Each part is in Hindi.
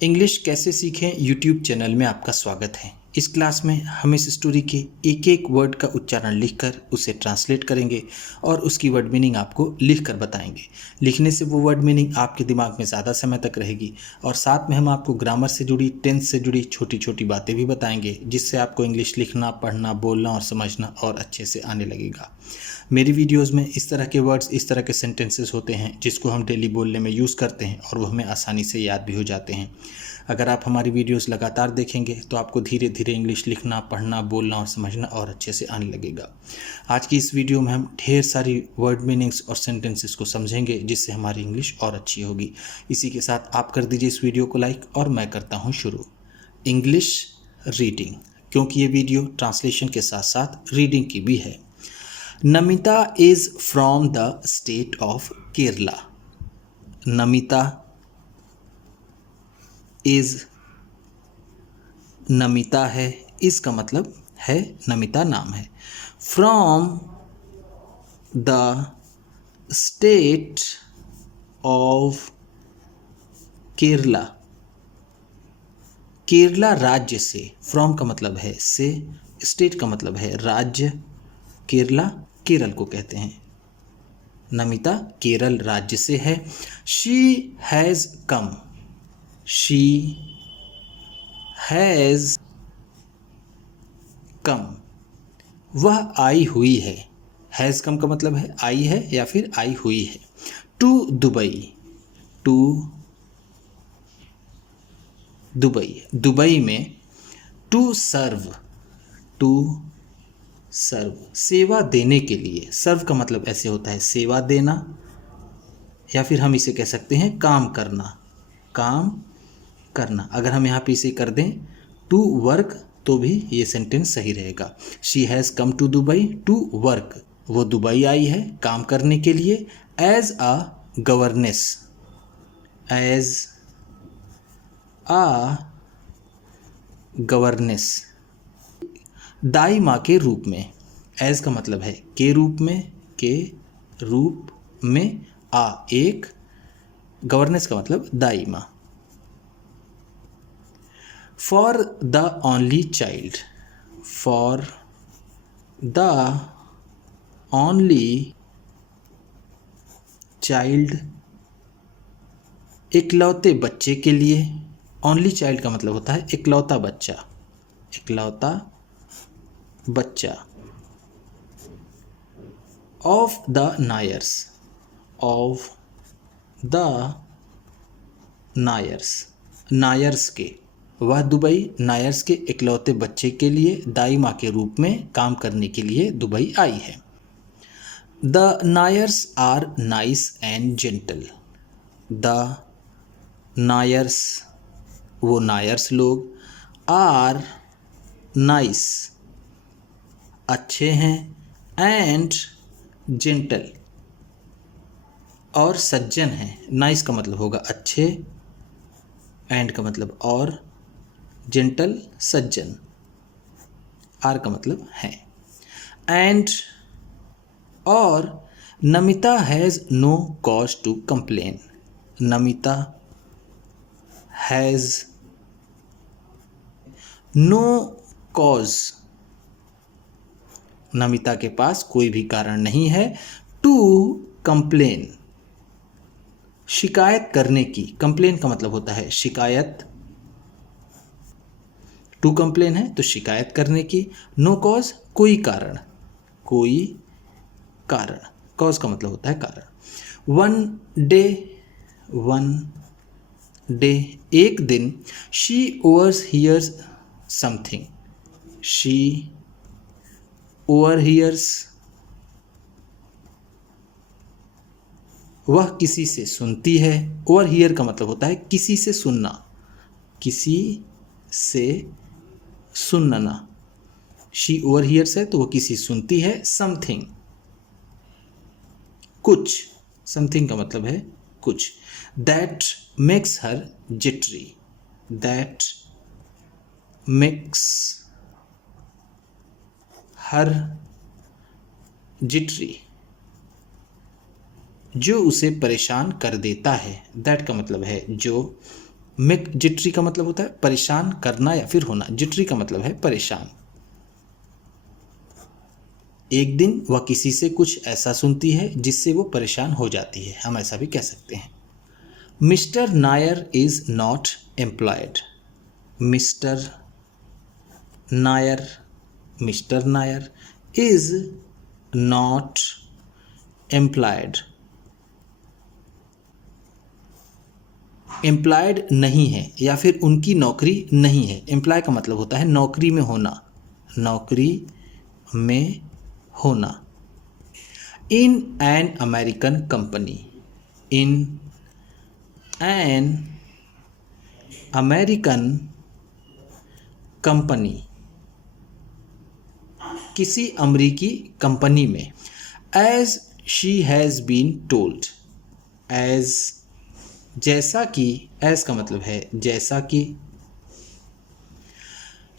इंग्लिश कैसे सीखें यूट्यूब चैनल में आपका स्वागत है। इस क्लास में हम इस स्टोरी के एक एक वर्ड का उच्चारण लिखकर उसे ट्रांसलेट करेंगे और उसकी वर्ड मीनिंग आपको लिखकर बताएंगे। लिखने से वो वर्ड मीनिंग आपके दिमाग में ज़्यादा समय तक रहेगी और साथ में हम आपको ग्रामर से जुड़ी, टेंस से जुड़ी छोटी छोटी बातें भी बताएंगे, जिससे आपको इंग्लिश लिखना, पढ़ना, बोलना और समझना और अच्छे से आने लगेगा। मेरी वीडियोस में इस तरह के वर्ड्स, इस तरह के सेंटेंसेस होते हैं जिसको हम डेली बोलने में यूज़ करते हैं और वो हमें आसानी से याद भी हो जाते हैं। अगर आप हमारी वीडियोस लगातार देखेंगे तो आपको धीरे धीरे इंग्लिश लिखना, पढ़ना, बोलना और समझना और अच्छे से आने लगेगा। आज की इस वीडियो में हम ढेर सारी वर्ड मीनिंग्स और सेंटेंसेस को समझेंगे, जिससे हमारी इंग्लिश और अच्छी होगी। इसी के साथ आप कर दीजिए इस वीडियो को लाइक और मैं करता हूँ शुरू। इंग्लिश रीडिंग, क्योंकि ये वीडियो ट्रांसलेशन के साथ साथ रीडिंग की भी है। Namita is from the state of Kerala. Namita is, Namita है, इस का मतलब है नमिता नाम है। From the state of Kerala, Kerala राज्य से। फ्रॉम का मतलब है से, स्टेट का मतलब है राज्य, केरला केरल को कहते हैं। नमिता केरल राज्य से है। She has come, she has कम, वह आई हुई है। हैज़ कम का मतलब है आई है या फिर आई हुई है। To Dubai, to Dubai, Dubai में। टू सर्व, टू सर्व, सेवा देने के लिए। सर्व का मतलब ऐसे होता है सेवा देना, या फिर हम इसे कह सकते हैं काम करना, काम करना। अगर हम यहाँ पे इसे कर दें टू वर्क तो भी ये सेंटेंस सही रहेगा। She has come to Dubai to work, वो दुबई आई है काम करने के लिए। As a governess, as a governess, दाई माँ के रूप में। एज का मतलब है के रूप में, के रूप में, आ एक, गवर्नेस का मतलब दाई माँ। For the only child, for the only child, इकलौते बच्चे के लिए। ओनली चाइल्ड का मतलब होता है इकलौता बच्चा, इकलौता बच्चा। ऑफ द नायर्स, ऑफ द नायर्स, नायर्स के। वह दुबई नायर्स के इकलौते बच्चे के लिए दाई माँ के रूप में काम करने के लिए दुबई आई है। The Nairs are nice and gentle, the Nairs, वो नायर्स लोग, आर नाइस, अच्छे हैं, एंड जेंटल, और सज्जन हैं। नाइस का मतलब होगा अच्छे, एंड का मतलब और, जेंटल सज्जन, आर का मतलब है। एंड और Namita has no cause to complain, Namita has no cause, Namita के पास कोई भी कारण नहीं है। टू कंप्लेन, शिकायत करने की। कंप्लेन का मतलब होता है शिकायत, टू कंप्लेन है तो शिकायत करने की। नो कॉज, कोई कारण, कोई कारण, कॉज का मतलब होता है कारण। वन डे, वन डे, एक दिन। She overhears something, she overhears, वह किसी से सुनती है। ओवर हियर का मतलब होता है किसी से सुनना, किसी से सुनना। शी ओवर हियर्स है तो वो किसी सुनती है। समथिंग, कुछ, समथिंग का मतलब है कुछ। That makes her jittery, that makes her jittery, जो उसे परेशान कर देता है। दैट का मतलब है जो, मेक जिटरी का मतलब होता है परेशान करना या फिर होना, जिटरी का मतलब है परेशान। एक दिन वह किसी से कुछ ऐसा सुनती है जिससे वो परेशान हो जाती है, हम ऐसा भी कह सकते हैं। Mister Nair is not employed. Mister Nair, mister Nair is not employed, employed नहीं है या फिर उनकी नौकरी नहीं है। एम्प्लॉय का मतलब होता है नौकरी में होना, नौकरी में होना। In an American company, in an American company, किसी अमरीकी कंपनी में। As she has been told, as जैसा कि, एज का मतलब है जैसा कि।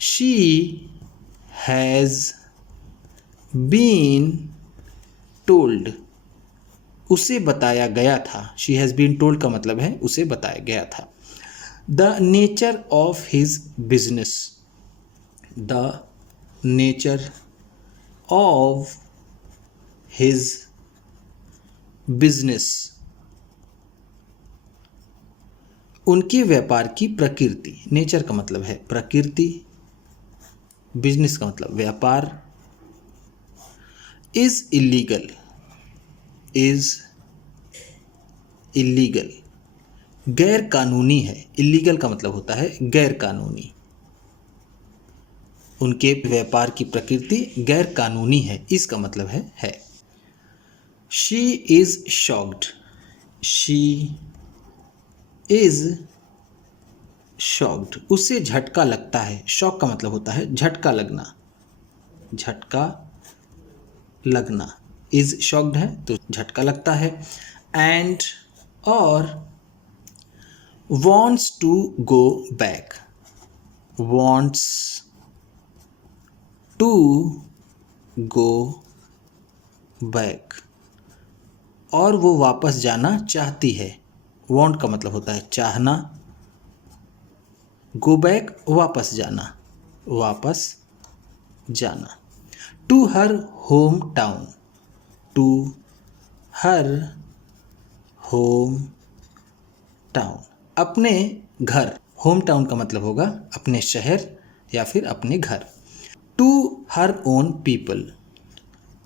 शी हैज़ बीन टोल्ड, उसे बताया गया था। शी हैज़ बीन टोल्ड का मतलब है उसे बताया गया था। The nature of his business, the nature of his business, उनके व्यापार की प्रकृति। नेचर का मतलब है प्रकृति, बिजनेस का मतलब व्यापार। इज इलीगल, इज इलीगल, गैर कानूनी है। इलीगल का मतलब होता है गैर कानूनी, उनके व्यापार की प्रकृति गैर कानूनी है, इसका मतलब है। She is shocked, she is shocked, उसे झटका लगता है। शॉक का मतलब होता है झटका लगना, झटका लगना। इज शॉक्ड है तो झटका लगता है। एंड और wants to go back, wants to go back, और वो वापस जाना चाहती है। want का मतलब होता है चाहना, go back वापस जाना, वापस जाना। to her home town, to her home town, अपने घर। होम टाउन का मतलब होगा अपने शहर या फिर अपने घर। To her own people,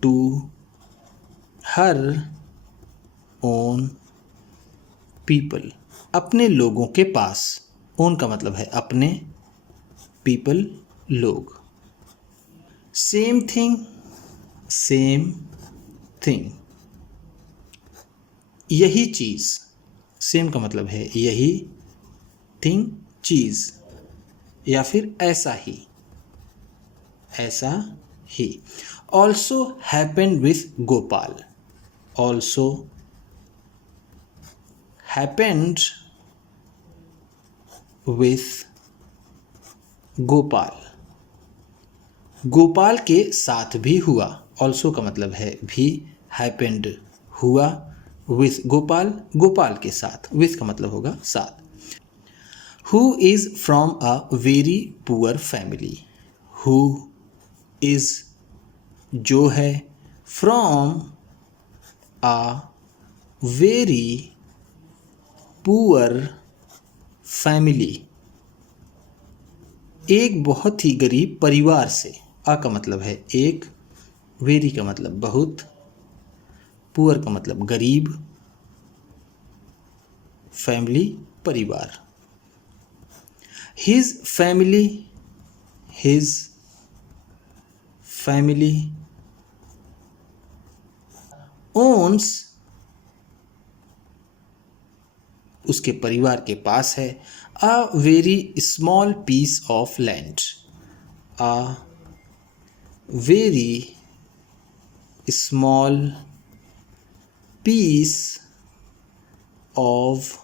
to her own people, अपने लोगों के पास। ओन का मतलब है अपने, पीपल लोग। सेम थिंग, सेम थिंग, यही चीज़। सेम का मतलब है यही, थिंग चीज़, या फिर ऐसा ही, ऐसा ही। Also happened with Gopal, also happened with Gopal, Gopal के साथ भी हुआ। ऑल्सो का मतलब है भी, हैपेंड हुआ, विथ गोपाल, गोपाल के साथ। विथ का मतलब होगा साथ। Who is from a very poor family, who is जो है, from a very poor family, एक बहुत ही गरीब परिवार से। अ का मतलब है एक, वेरी का मतलब बहुत, पुअर का मतलब गरीब, फैमिली परिवार। His family, his family owns, उसके परिवार के पास है, a very small piece of land, a very small piece of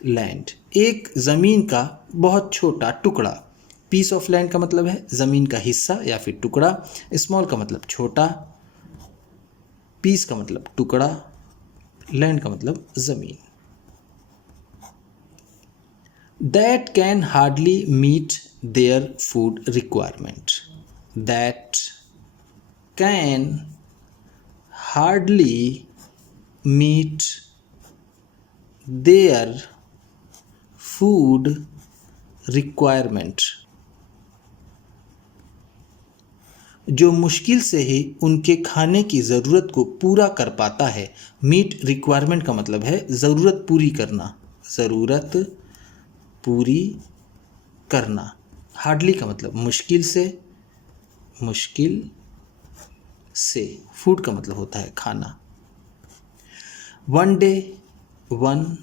land, एक ज़मीन का बहुत छोटा टुकड़ा। पीस ऑफ लैंड का मतलब है ज़मीन का हिस्सा या फिर टुकड़ा। स्मॉल का मतलब छोटा, पीस का मतलब टुकड़ा, लैंड का मतलब ज़मीन। that can hardly meet their food requirement. That can hardly meet their food requirement. जो मुश्किल से ही उनके खाने की ज़रूरत को पूरा कर पाता है। मीट रिक्वायरमेंट का मतलब है ज़रूरत पूरी करना, ज़रूरत पूरी करना। हार्डली का मतलब मुश्किल से, मुश्किल से। फूड का मतलब होता है खाना। वन डे, वन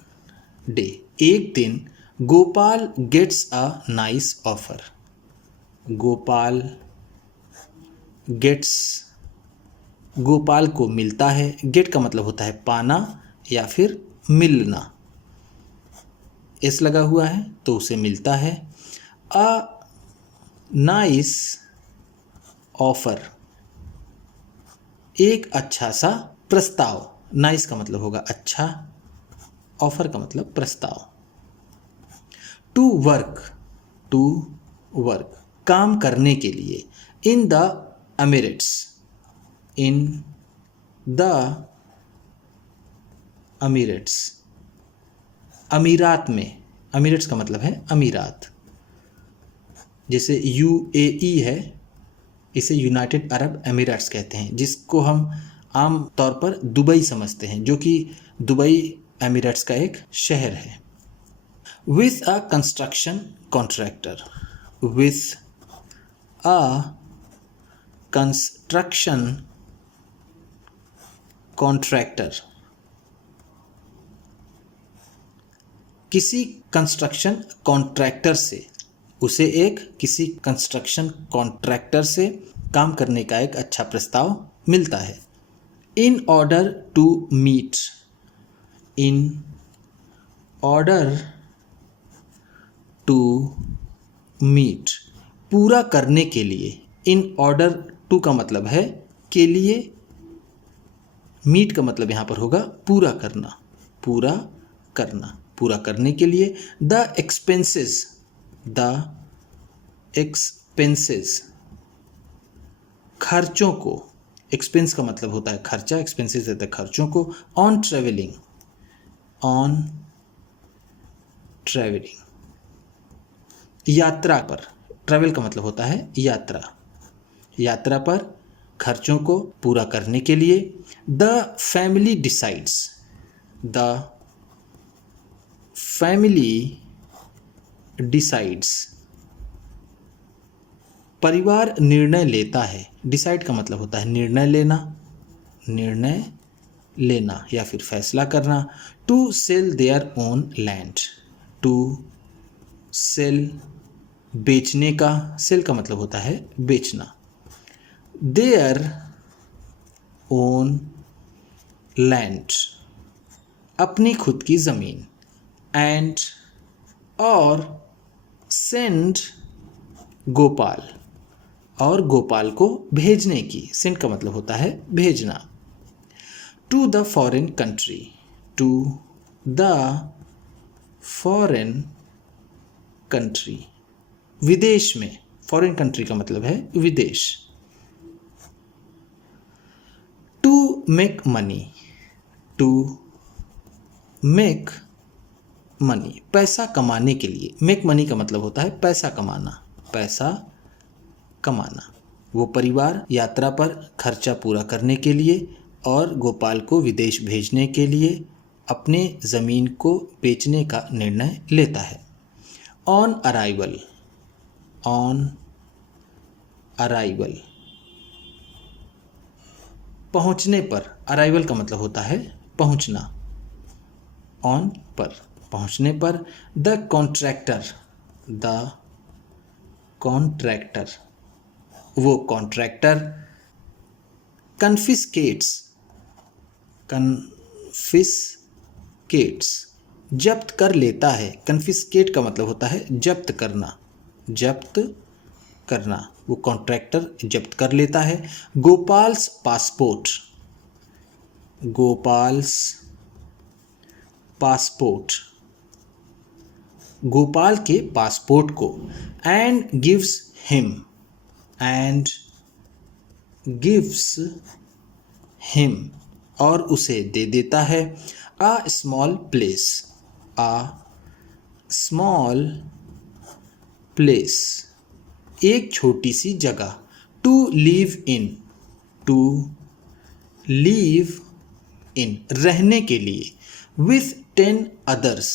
डे, एक दिन Gopal gets a nice offer. Gopal gets, Gopal को मिलता है। गेट का मतलब होता है पाना या फिर मिलना। एस लगा हुआ है तो उसे मिलता है। अ नाइस ऑफर, एक अच्छा सा प्रस्ताव। नाइस का मतलब होगा अच्छा, ऑफर का मतलब प्रस्ताव। टू वर्क, टू वर्क, काम करने के लिए। In the Emirates, in the Emirates, अमीरात में। अमीरेट्स का मतलब है अमीरात। जैसे UAE है, इसे यूनाइटेड अरब एमिरेट्स कहते हैं, जिसको हम आम तौर पर दुबई समझते हैं, जो कि दुबई एमिरेट्स का एक शहर है। With a construction contractor, with a construction contractor, किसी कंस्ट्रक्शन कॉन्ट्रैक्टर से। उसे एक किसी कंस्ट्रक्शन कॉन्ट्रैक्टर से काम करने का एक अच्छा प्रस्ताव मिलता है। In order to meet, in order to meet, पूरा करने के लिए। इन ऑर्डर टू का मतलब है के लिए, मीट का मतलब यहाँ पर होगा पूरा करना, पूरा करना, पूरा करने के लिए। द एक्सपेंसेस, द एक्सपेंसेस, खर्चों को। एक्सपेंस का मतलब होता है खर्चा, एक्सपेंसेस होता है खर्चों को। ऑन ट्रेवलिंग, ऑन ट्रेवलिंग, यात्रा पर। ट्रैवल का मतलब होता है यात्रा, यात्रा पर खर्चों को पूरा करने के लिए। The family decides, the family decides, परिवार निर्णय लेता है। डिसाइड का मतलब होता है निर्णय लेना, निर्णय लेना या फिर फैसला करना। To sell their own land, to sell, बेचने का। सेल का मतलब होता है बेचना। देयर ओन लैंड, अपनी खुद की ज़मीन। एंड, और सेंड गोपाल, और गोपाल को भेजने की। सेंड का मतलब होता है भेजना। To the foreign country, to the foreign country, विदेश में। फॉरेन कंट्री का मतलब है विदेश। To make money, to make money, पैसा कमाने के लिए। मेक मनी का मतलब होता है पैसा कमाना, पैसा कमाना। वो परिवार यात्रा पर खर्चा पूरा करने के लिए और गोपाल को विदेश भेजने के लिए अपने ज़मीन को बेचने का निर्णय लेता है। ऑन अराइवल, ऑन अराइवल, पहुंचने पर। अराइवल का मतलब होता है पहुंचना। ऑन पर, पहुंचने पर। द कॉन्ट्रैक्टर, द कॉन्ट्रैक्टर, वो कॉन्ट्रैक्टर। कन्फिस्केट्स, कन्फिस्केट्स, जब्त कर लेता है। कन्फिस्केट का मतलब होता है जब्त करना, जब्त करना। वो कॉन्ट्रैक्टर जब्त कर लेता है। गोपाल्स पासपोर्ट, गोपाल्स पासपोर्ट, गोपाल के पासपोर्ट को, एंड गिव्स हिम और उसे दे देता है, अ स्मॉल प्लेस एक छोटी सी जगह, टू लीव इन रहने के लिए, with 10 others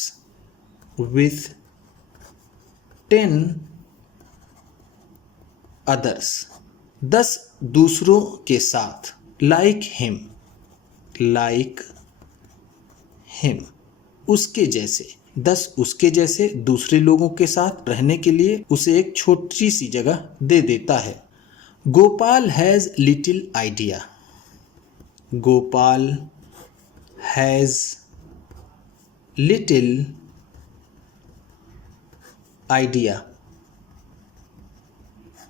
10 दूसरों के साथ, like him उसके जैसे, 10 उसके जैसे दूसरे लोगों के साथ रहने के लिए उसे एक छोटी सी जगह दे देता है। Gopal has little idea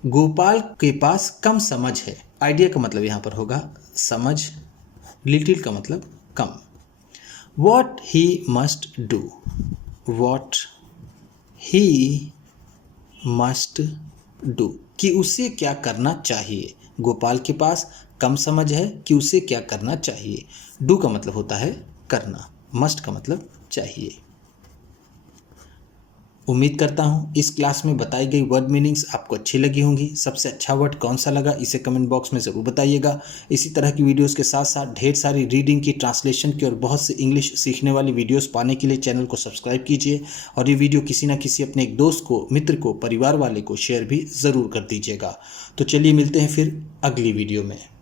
Gopal के पास कम समझ है। आइडिया का मतलब यहाँ पर होगा समझ, लिटिल का मतलब कम। What he must do कि उसे क्या करना चाहिए। गोपाल के पास कम समझ है कि उसे क्या करना चाहिए। डू का मतलब होता है करना, मस्ट का मतलब चाहिए। उम्मीद करता हूँ इस क्लास में बताई गई वर्ड मीनिंग्स आपको अच्छी लगी होंगी। सबसे अच्छा वर्ड कौन सा लगा इसे कमेंट बॉक्स में ज़रूर बताइएगा। इसी तरह की वीडियोस के साथ साथ ढेर सारी रीडिंग की, ट्रांसलेशन की और बहुत से इंग्लिश सीखने वाली वीडियोस पाने के लिए चैनल को सब्सक्राइब कीजिए और ये वीडियो किसी न किसी अपने एक दोस्त को, मित्र को, परिवार वाले को शेयर भी ज़रूर कर दीजिएगा। तो चलिए मिलते हैं फिर अगली वीडियो में।